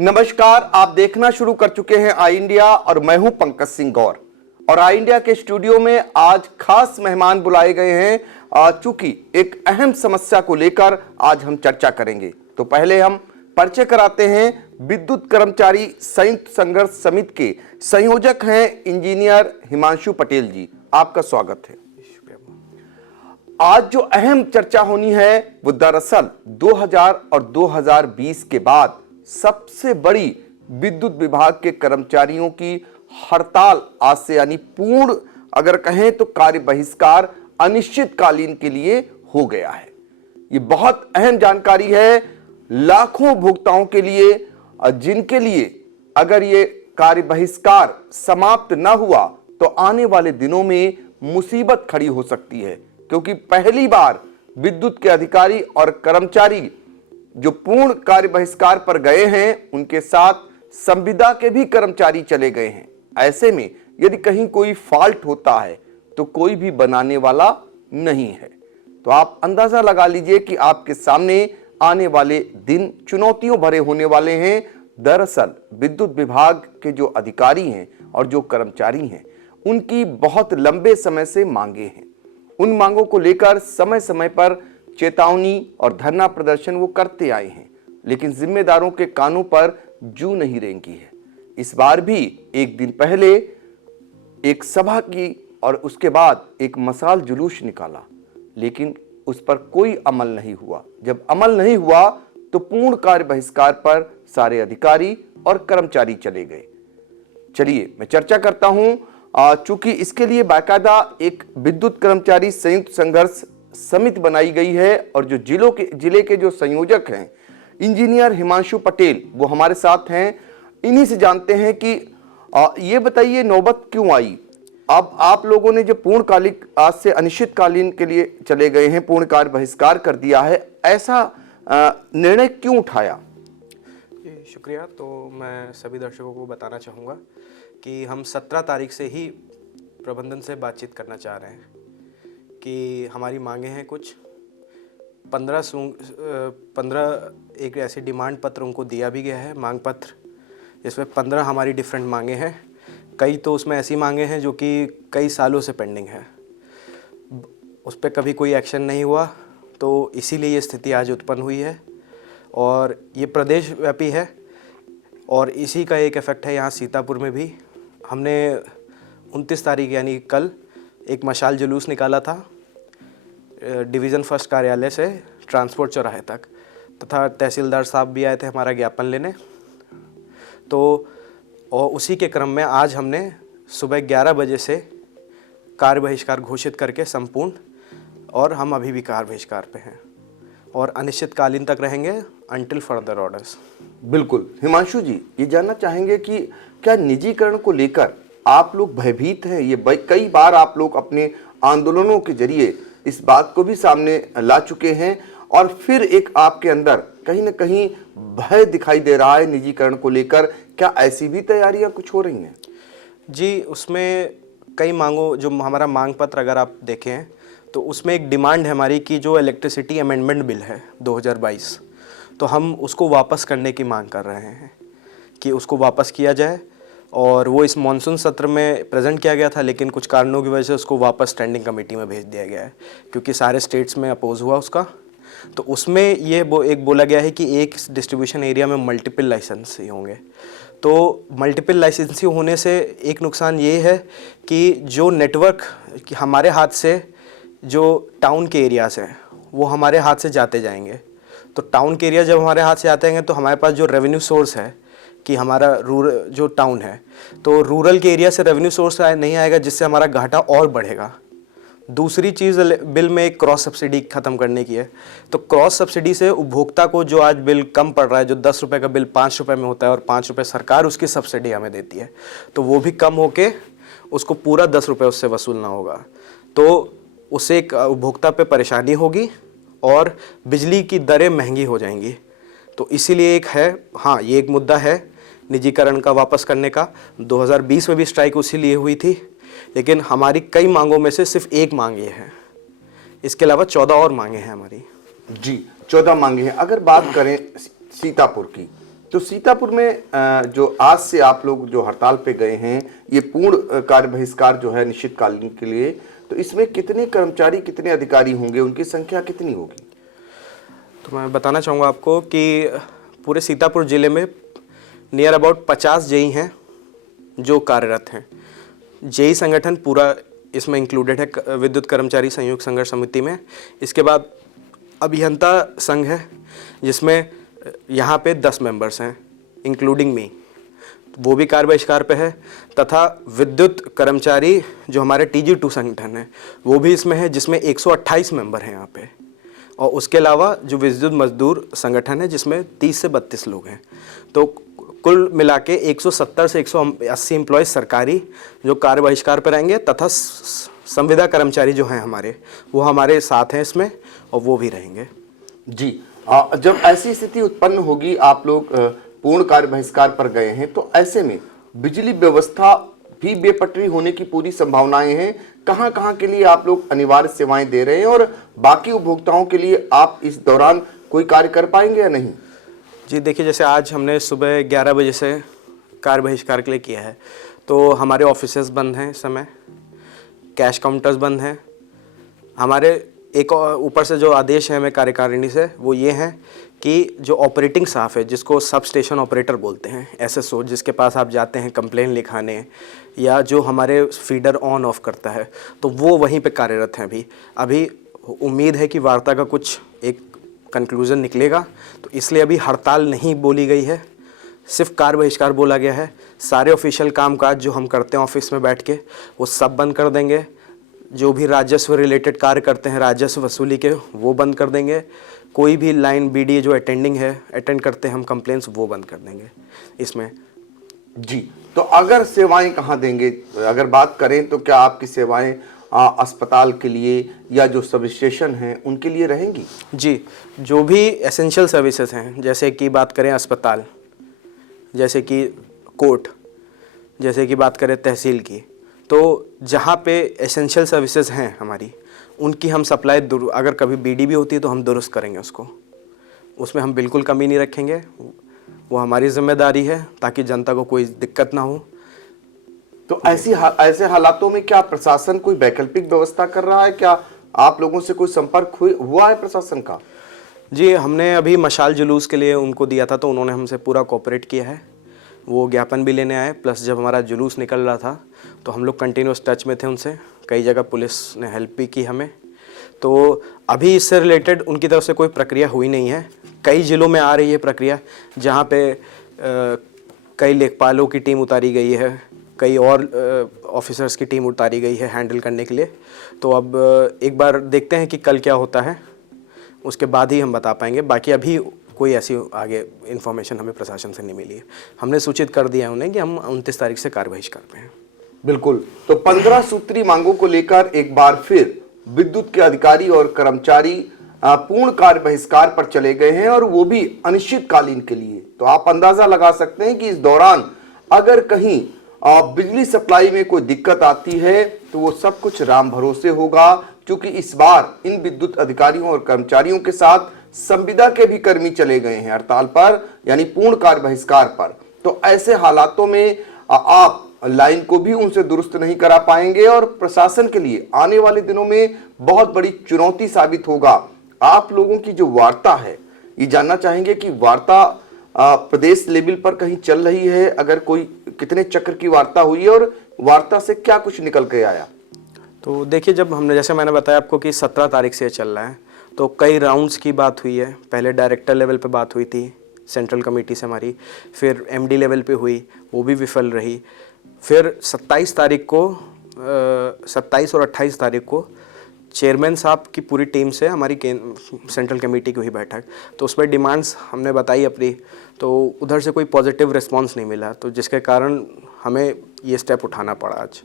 नमस्कार, आप देखना शुरू कर चुके हैं आई इंडिया और मैं हूं पंकज सिंह गौर। और आई इंडिया के स्टूडियो में आज खास मेहमान बुलाए गए हैं चूंकि एक अहम समस्या को लेकर आज हम चर्चा करेंगे। तो पहले हम परिचय कराते हैं। विद्युत कर्मचारी संयुक्त संघर्ष समिति के संयोजक हैं इंजीनियर हिमांशु पटेल जी, आपका स्वागत है। आज जो अहम चर्चा होनी है वो दरअसल 2000 और 2020 के बाद सबसे बड़ी विद्युत विभाग के कर्मचारियों की हड़ताल आज से यानी पूर्ण अगर कहें तो कार्य बहिष्कार अनिश्चितकालीन के लिए हो गया है। ये बहुत अहम जानकारी है लाखों उपभोक्ताओं के लिए, जिनके लिए अगर ये कार्य बहिष्कार समाप्त न हुआ तो आने वाले दिनों में मुसीबत खड़ी हो सकती है, क्योंकि पहली बार विद्युत के अधिकारी और कर्मचारी जो पूर्ण कार्य बहिष्कार पर गए हैं उनके साथ संविदा के भी कर्मचारी चले गए हैं। ऐसे में यदि कहीं कोई फॉल्ट होता है तो कोई भी बनाने वाला नहीं है। तो आप अंदाजा लगा लीजिए कि आपके सामने आने वाले दिन चुनौतियों भरे होने वाले हैं। दरअसल विद्युत विभाग के जो अधिकारी हैं और जो कर्मचारी हैं उनकी बहुत लंबे समय से मांगे हैं। उन मांगों को लेकर समय समय पर चेतावनी और धरना प्रदर्शन वो करते आए हैं, लेकिन जिम्मेदारों के कानों पर जू नहीं रेंगी है। इस बार भी एक दिन पहले एक सभा की और उसके बाद एक मशाल जुलूस निकाला, लेकिन उस पर कोई अमल नहीं हुआ। जब अमल नहीं हुआ तो पूर्ण कार्य बहिष्कार पर सारे अधिकारी और कर्मचारी चले गए। चलिए मैं चर्चा करता हूं। चूंकि इसके लिए बाकायदा एक विद्युत कर्मचारी संयुक्त संघर्ष समिति बनाई गई है और जो जिले के जो संयोजक हैं इंजीनियर हिमांशु पटेल वो हमारे साथ हैं। इन्हीं से जानते हैं कि ये बताइए नौबत क्यों आई। अब आप लोगों ने जो पूर्णकालिक आज से अनिश्चितकालीन के लिए चले गए हैं, पूर्ण कार्य बहिष्कार कर दिया है, ऐसा निर्णय क्यों उठाया? शुक्रिया। तो मैं सभी दर्शकों को बताना चाहूँगा कि हम 17 तारीख से ही प्रबंधन से बातचीत करना चाह रहे हैं कि हमारी मांगे हैं कुछ 15 एक ऐसे डिमांड पत्र उनको दिया भी गया है, मांग पत्र, जिसमें 15 हमारी डिफरेंट मांगे हैं। कई तो उसमें ऐसी मांगे हैं जो कि कई सालों से पेंडिंग है, उस पर कभी कोई एक्शन नहीं हुआ, तो इसीलिए ये स्थिति आज उत्पन्न हुई है। और ये प्रदेश व्यापी है और इसी का एक इफ़ेक्ट है यहाँ सीतापुर में भी। हमने 29 तारीख यानी कल एक मशाल जुलूस निकाला था डिवीज़न फर्स्ट कार्यालय से ट्रांसपोर्ट चौराहे तक, तथा तहसीलदार साहब भी आए थे हमारा ज्ञापन लेने। तो और उसी के क्रम में आज हमने सुबह 11 बजे से कार्य बहिष्कार घोषित करके संपूर्ण, और हम अभी भी कार्य बहिष्कार पे हैं और अनिश्चितकालीन तक रहेंगे अंटिल फर्दर ऑर्डर्स। बिल्कुल। हिमांशु जी, ये जानना चाहेंगे कि क्या निजीकरण को लेकर आप लोग भयभीत हैं? ये कई बार आप लोग अपने आंदोलनों के जरिए इस बात को भी सामने ला चुके हैं और फिर एक आपके अंदर कहीं ना कहीं भय दिखाई दे रहा है निजीकरण को लेकर। क्या ऐसी भी तैयारियां कुछ हो रही हैं? जी, उसमें कई मांगों, जो हमारा मांग पत्र अगर आप देखें तो उसमें एक डिमांड है हमारी कि जो इलेक्ट्रिसिटी अमेंडमेंट बिल है 2022, तो हम उसको वापस करने की मांग कर रहे हैं कि उसको वापस किया जाए। और वो इस मानसून सत्र में प्रेजेंट किया गया था, लेकिन कुछ कारणों की वजह से उसको वापस स्टैंडिंग कमेटी में भेज दिया गया है, क्योंकि सारे स्टेट्स में अपोज हुआ उसका। तो उसमें ये एक बोला गया है कि एक डिस्ट्रीब्यूशन एरिया में मल्टीपल लाइसेंसी होंगे। तो मल्टीपल लाइसेंसी होने से एक नुकसान ये है कि जो नेटवर्क हमारे हाथ से, जो टाउन के एरियाज़ हैं वो हमारे हाथ से जाते जाएंगे। तो टाउन के एरिया जब हमारे हाथ से आते हैं तो हमारे पास जो रेवेन्यू सोर्स है कि हमारा रूरल जो टाउन है, तो रूरल के एरिया से रेवेन्यू सोर्स नहीं आएगा, जिससे हमारा घाटा और बढ़ेगा। दूसरी चीज़ बिल में एक क्रॉस सब्सिडी ख़त्म करने की है। तो क्रॉस सब्सिडी से उपभोक्ता को जो आज बिल कम पड़ रहा है, जो 10 रुपये का बिल 5 रुपये में होता है और 5 रुपये सरकार उसकी सब्सिडी हमें देती है, तो वो भी कम होके उसको पूरा 10 रुपये उससे वसूलना होगा। तो उससे एक उपभोक्ता पे परेशानी होगी और बिजली की दरें महंगी हो जाएंगी। तो इसीलिए एक है, हाँ, ये एक मुद्दा है निजीकरण का वापस करने का। 2020 में भी स्ट्राइक उसी लिए हुई थी, लेकिन हमारी कई मांगों में से सिर्फ एक मांग ये है। इसके अलावा 14 और मांगे हैं हमारी। जी, 14 मांगे हैं। अगर बात करें सीतापुर की, तो सीतापुर में जो आज से आप लोग जो हड़ताल पे गए हैं, ये पूर्ण कार्य बहिष्कार जो है निश्चितकालीन के लिए, तो इसमें कितने कर्मचारी, कितने अधिकारी होंगे, उनकी संख्या कितनी होगी? तो मैं बताना चाहूँगा आपको कि पूरे सीतापुर ज़िले में नियर अबाउट 50 जेई हैं जो कार्यरत हैं। जेई संगठन पूरा इसमें इंक्लूडेड है विद्युत कर्मचारी संयुक्त संघर्ष समिति में। इसके बाद अभियंता संघ है जिसमें यहाँ पे 10 मेंबर्स हैं इंक्लूडिंग मी, वो भी कार्य बहिष्कार पे है। तथा विद्युत कर्मचारी जो हमारे TG2 संगठन है वो भी इसमें है, जिसमें 128 मेंबर हैं यहाँ पे। और उसके अलावा जो विद्युत मजदूर संगठन है जिसमें 30 से 32 लोग हैं। तो कुल मिला के 170 से 180 एम्प्लॉय सरकारी जो कार्य बहिष्कार पर रहेंगे, तथा संविदा कर्मचारी जो हैं हमारे, वो हमारे साथ हैं इसमें और वो भी रहेंगे। जी, जब ऐसी स्थिति उत्पन्न होगी, आप लोग पूर्ण कार्य बहिष्कार पर गए हैं, तो ऐसे में बिजली व्यवस्था भी बेपटरी होने की पूरी संभावनाएं हैं। कहां कहां के लिए आप लोग अनिवार्य सेवाएं दे रहे हैं और बाकी उपभोक्ताओं के लिए आप इस दौरान कोई कार्य कर पाएंगे या नहीं? जी देखिए, जैसे आज हमने सुबह 11 बजे से कार्य बहिष्कार के लिए किया है, तो हमारे ऑफिसेस बंद हैं इस समय, कैश काउंटर्स बंद हैं। हमारे एक ऊपर से जो आदेश है हमें कार्यकारिणी से, वो ये हैं कि जो ऑपरेटिंग स्टाफ है, जिसको सब स्टेशन ऑपरेटर बोलते हैं, SSO, जिसके पास आप जाते हैं कंप्लेन लिखाने, या जो हमारे फीडर ऑन ऑफ करता है, तो वो वहीं पे कार्यरत हैं अभी उम्मीद है कि वार्ता का कुछ एक कंक्लूज़न निकलेगा, तो इसलिए अभी हड़ताल नहीं बोली गई है, सिर्फ कार्य बहिष्कार बोला गया है। सारे ऑफिशियल कामकाज जो हम करते हैं ऑफिस में बैठ के, वो सब बंद कर देंगे। जो भी राजस्व रिलेटेड कार्य करते हैं, राजस्व वसूली के, वो बंद कर देंगे। कोई भी लाइन BDA जो अटेंड करते हैं हम कंप्लेंट्स, वो बंद कर देंगे इसमें। जी, तो अगर सेवाएं कहाँ देंगे? अगर बात करें तो क्या आपकी सेवाएं अस्पताल के लिए या जो सब स्टेशन हैं उनके लिए रहेंगी? जी, जो भी एसेंशियल सर्विसेज हैं, जैसे कि बात करें अस्पताल, जैसे कि कोर्ट, जैसे कि बात करें तहसील की, तो जहाँ पे एसेंशियल सर्विसेज हैं हमारी, उनकी हम सप्लाई अगर कभी BD भी होती है तो हम दुरुस्त करेंगे उसको, उसमें हम बिल्कुल कमी नहीं रखेंगे। वो हमारी जिम्मेदारी है ताकि जनता को कोई दिक्कत ना हो। तो ऐसे हालातों में क्या प्रशासन कोई वैकल्पिक व्यवस्था कर रहा है? क्या आप लोगों से कोई संपर्क हुआ है प्रशासन का? जी, हमने अभी मशाल जुलूस के लिए उनको दिया था, तो उन्होंने हमसे पूरा कोऑपरेट किया है। वो ज्ञापन भी लेने आए, प्लस जब हमारा जुलूस निकल रहा था तो हम लोग कंटिन्यूस टच में थे उनसे। कई जगह पुलिस ने हेल्प भी की हमें। तो अभी इससे रिलेटेड उनकी तरफ से कोई प्रक्रिया हुई नहीं है। कई ज़िलों में आ रही है प्रक्रिया, जहाँ पे कई लेखपालों की टीम उतारी गई है, कई और ऑफिसर्स की टीम उतारी गई है हैंडल करने के लिए। तो अब एक बार देखते हैं कि कल क्या होता है, उसके बाद ही हम बता पाएंगे। बाकी अभी कोई ऐसी आगे इन्फॉर्मेशन हमें प्रशासन से नहीं मिली है। हमने सूचित कर दिया है उन्हें कि हम 29 तारीख से कार्य बहिष्कार पे हैं। बिल्कुल। तो 15 सूत्री मांगों को लेकर एक बार फिर विद्युत के अधिकारी और कर्मचारी पूर्ण कार्य बहिष्कार पर चले गए हैं, और वो भी अनिश्चितकालीन के लिए। तो आप अंदाजा लगा सकते हैं कि इस दौरान अगर कहीं बिजली सप्लाई में कोई दिक्कत आती है तो वो सब कुछ राम भरोसे होगा, क्योंकि इस बार इन विद्युत अधिकारियों और कर्मचारियों के साथ संविदा के भी कर्मी चले गए हैं हड़ताल पर, यानी पूर्ण कार्य बहिष्कार पर। तो ऐसे हालातों में आप लाइन को भी उनसे दुरुस्त नहीं करा पाएंगे, और प्रशासन के लिए आने वाले दिनों में बहुत बड़ी चुनौती साबित होगा। आप लोगों की जो वार्ता है, ये जानना चाहेंगे कि वार्ता प्रदेश लेवल पर कहीं चल रही है? अगर कोई, कितने चक्र की वार्ता हुई है और वार्ता से क्या कुछ निकल के आया? तो देखिए, जब हमने, जैसे मैंने बताया आपको कि 17 तारीख से चल रहा है, तो कई राउंड्स की बात हुई है। पहले डायरेक्टर लेवल पे बात हुई थी सेंट्रल कमेटी से हमारी, फिर MD लेवल पे हुई, वो भी विफल रही। फिर 27 तारीख को 27 और 28 तारीख को चेयरमैन साहब की पूरी टीम से हमारी सेंट्रल कमेटी की हुई बैठक, तो उसमें डिमांड्स हमने बताई अपनी, तो उधर से कोई पॉजिटिव रिस्पांस नहीं मिला, तो जिसके कारण हमें ये स्टेप उठाना पड़ा आज।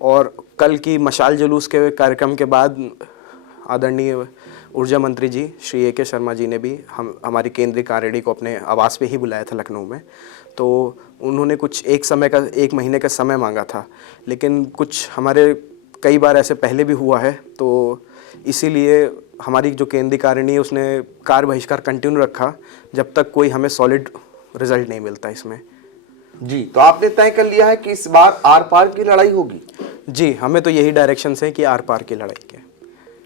और कल की मशाल जुलूस के कार्यक्रम के बाद आदरणीय ऊर्जा मंत्री जी श्री AK शर्मा जी ने भी हमारी केंद्रीय कार्यालय को अपने आवास पे ही बुलाया था लखनऊ में। तो उन्होंने कुछ एक महीने का समय मांगा था, लेकिन कुछ हमारे कई बार ऐसे पहले भी हुआ है, तो इसीलिए हमारी जो केंद्रीय कार्यालय है उसने कार्य बहिष्कार कंटिन्यू रखा जब तक कोई हमें सॉलिड रिजल्ट नहीं मिलता इसमें। जी, तो आपने तय कर लिया है कि इस बार आर पार की लड़ाई होगी। जी, हमें तो यही डायरेक्शन है कि आर पार की लड़ाई के।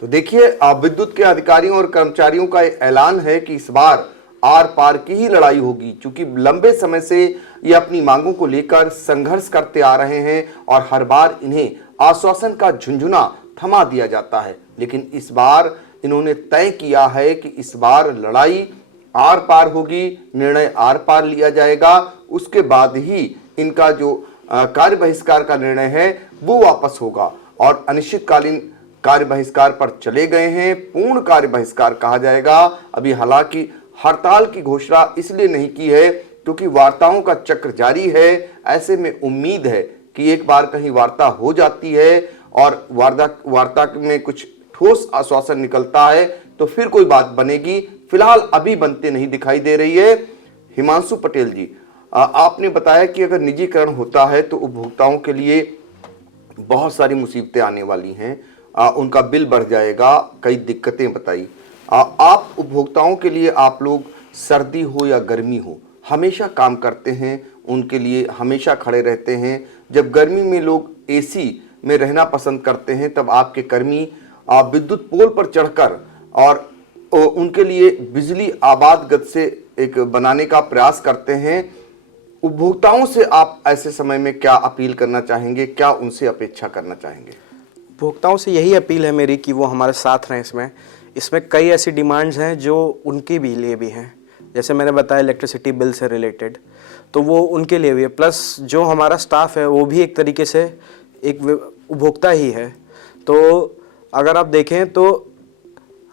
तो देखिए, विद्युत के अधिकारियों और कर्मचारियों का ऐलान है कि इस बार आर पार की ही लड़ाई होगी, क्योंकि लंबे समय से ये अपनी मांगों को लेकर संघर्ष करते आ रहे हैं और हर बार इन्हें आश्वासन का झुंझुना थमा दिया जाता है। लेकिन इस बार इन्होंने तय किया है कि इस बार लड़ाई आर पार होगी, निर्णय आर पार लिया जाएगा। उसके बाद ही इनका जो कार्य बहिष्कार का निर्णय है वो वापस होगा और अनिश्चितकालीन कार्य बहिष्कार पर चले गए हैं। पूर्ण कार्य बहिष्कार कहा जाएगा। अभी हालांकि हड़ताल की घोषणा इसलिए नहीं की है क्योंकि वार्ताओं का चक्र जारी है। ऐसे में उम्मीद है कि एक बार कहीं वार्ता हो जाती है और वार्ता में कुछ ठोस आश्वासन निकलता है तो फिर कोई बात बनेगी। फिलहाल अभी बनते नहीं दिखाई दे रही है। हिमांशु पटेल जी, आपने बताया कि अगर निजीकरण होता है तो उपभोक्ताओं के लिए बहुत सारी मुसीबतें आने वाली हैं, उनका बिल बढ़ जाएगा, कई दिक्कतें बताई। आप उपभोक्ताओं के लिए, आप लोग सर्दी हो या गर्मी हो हमेशा काम करते हैं, उनके लिए हमेशा खड़े रहते हैं। जब गर्मी में लोग एसी में रहना पसंद करते हैं तब आपके कर्मी विद्युत पोल पर चढ़कर और उनके लिए बिजली आबाद गत से एक बनाने का प्रयास करते हैं। उपभोक्ताओं से आप ऐसे समय में क्या अपील करना चाहेंगे, क्या उनसे अपेक्षा करना चाहेंगे? उपभोक्ताओं से यही अपील है मेरी कि वो हमारे साथ रहें। इसमें कई ऐसी डिमांड्स हैं जो उनके भी लिए भी हैं, जैसे मैंने बताया इलेक्ट्रिसिटी बिल से रिलेटेड, तो वो उनके लिए भी है। प्लस जो हमारा स्टाफ है वो भी एक तरीके से एक उपभोक्ता ही है। तो अगर आप देखें तो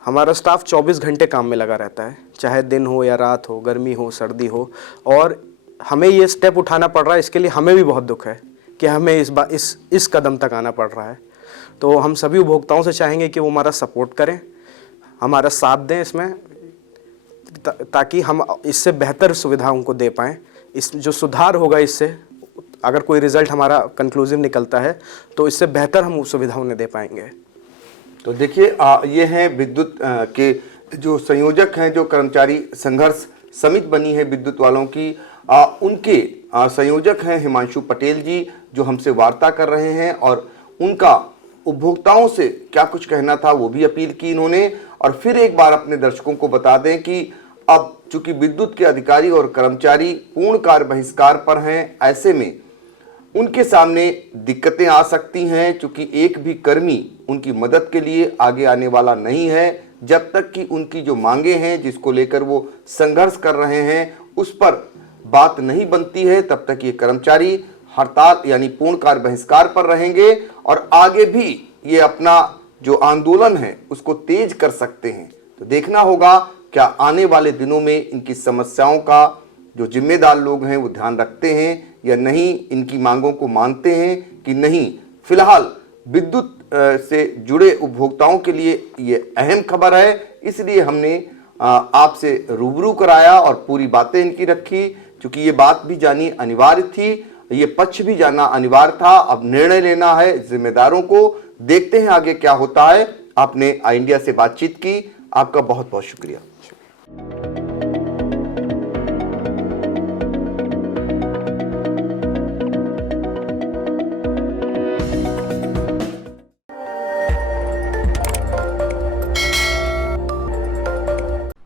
हमारा स्टाफ 24 घंटे काम में लगा रहता है, चाहे दिन हो या रात हो, गर्मी हो सर्दी हो, और हमें ये स्टेप उठाना पड़ रहा है। इसके लिए हमें भी बहुत दुख है कि हमें इस कदम तक आना पड़ रहा है। तो हम सभी उपभोक्ताओं से चाहेंगे कि वो हमारा सपोर्ट करें, हमारा साथ दें इसमें, ताकि हम इससे बेहतर सुविधा उनको दे पाएँ। इस जो सुधार होगा, इससे अगर कोई रिज़ल्ट हमारा कंक्लूसिव निकलता है तो इससे बेहतर हम सुविधा उन्हें दे पाएंगे। तो देखिए, ये हैं विद्युत के जो संयोजक हैं, जो कर्मचारी संघर्ष समिति बनी है विद्युत वालों की, उनके संयोजक हैं हिमांशु पटेल जी, जो हमसे वार्ता कर रहे हैं और उनका उपभोक्ताओं से क्या कुछ कहना था वो भी अपील की इन्होंने। और फिर एक बार अपने दर्शकों को बता दें कि अब चूंकि विद्युत के अधिकारी और कर्मचारी पूर्ण कार्य बहिष्कार पर हैं, ऐसे में उनके सामने दिक्कतें आ सकती हैं, क्योंकि एक भी कर्मी उनकी मदद के लिए आगे आने वाला नहीं है जब तक कि उनकी जो मांगे हैं, जिसको लेकर वो संघर्ष कर रहे हैं, उस पर बात नहीं बनती है। तब तक ये कर्मचारी हड़ताल यानी पूर्ण कार्य बहिष्कार पर रहेंगे और आगे भी ये अपना जो आंदोलन है उसको तेज कर सकते हैं। तो देखना होगा क्या आने वाले दिनों में इनकी समस्याओं का जो जिम्मेदार लोग हैं वो ध्यान रखते हैं या नहीं, इनकी मांगों को मानते हैं कि नहीं। फिलहाल विद्युत से जुड़े उपभोक्ताओं के लिए ये अहम खबर है, इसलिए हमने आपसे रूबरू कराया और पूरी बातें इनकी रखी, क्योंकि ये बात भी जानी अनिवार्य थी, ये पक्ष भी जानना अनिवार्य था। अब निर्णय लेना है जिम्मेदारों को। देखते हैं आगे क्या होता है। आपने आई इंडिया से बातचीत की, आपका बहुत बहुत शुक्रिया।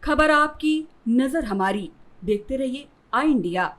खबर आपकी, नजर हमारी। देखते रहिए आई इंडिया।